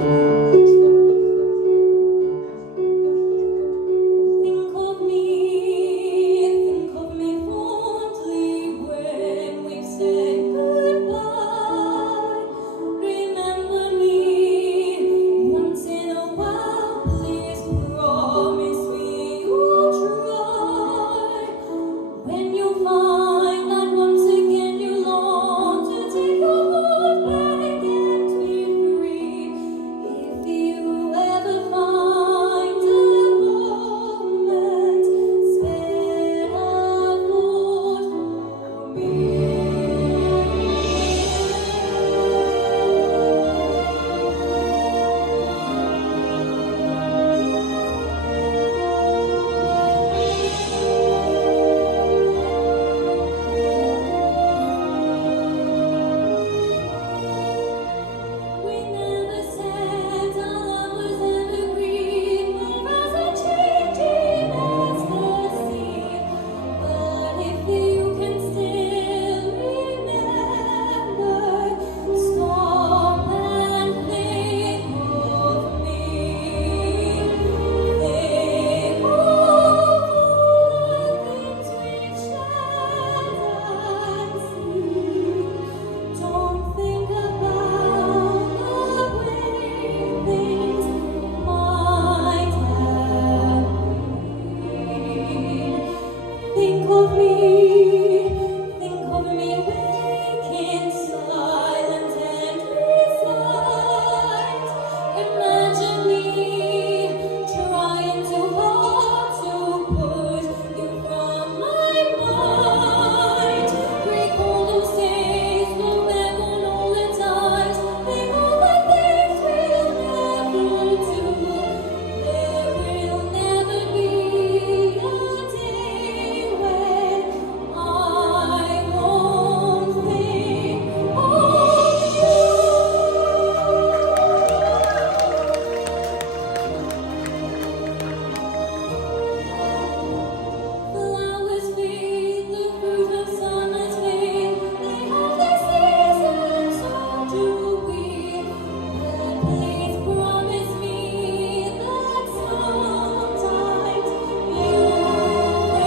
think of me fondly when we've said goodbye. Remember me once in a while, please promise me you'll try. When you find that once again you long to take your heart back and be free, if you ever find a moment, spare a thought for me. We never said our love was evergreen, nor as a changing as the sea. But if you can still remember, stop and think of me. Think of the things we've shared and seen. Don't think about the way things might have been. Think of me waking silent and resigned. Imagine me trying too hard to put you from my mind. Recall those days, look back on all the times, think all the things we'll never do. There will never be a day when I won't think of you. Flowers fade, the fruit of summer's fade. They have their seasons, so do we. But please promise me that sometimes you will think.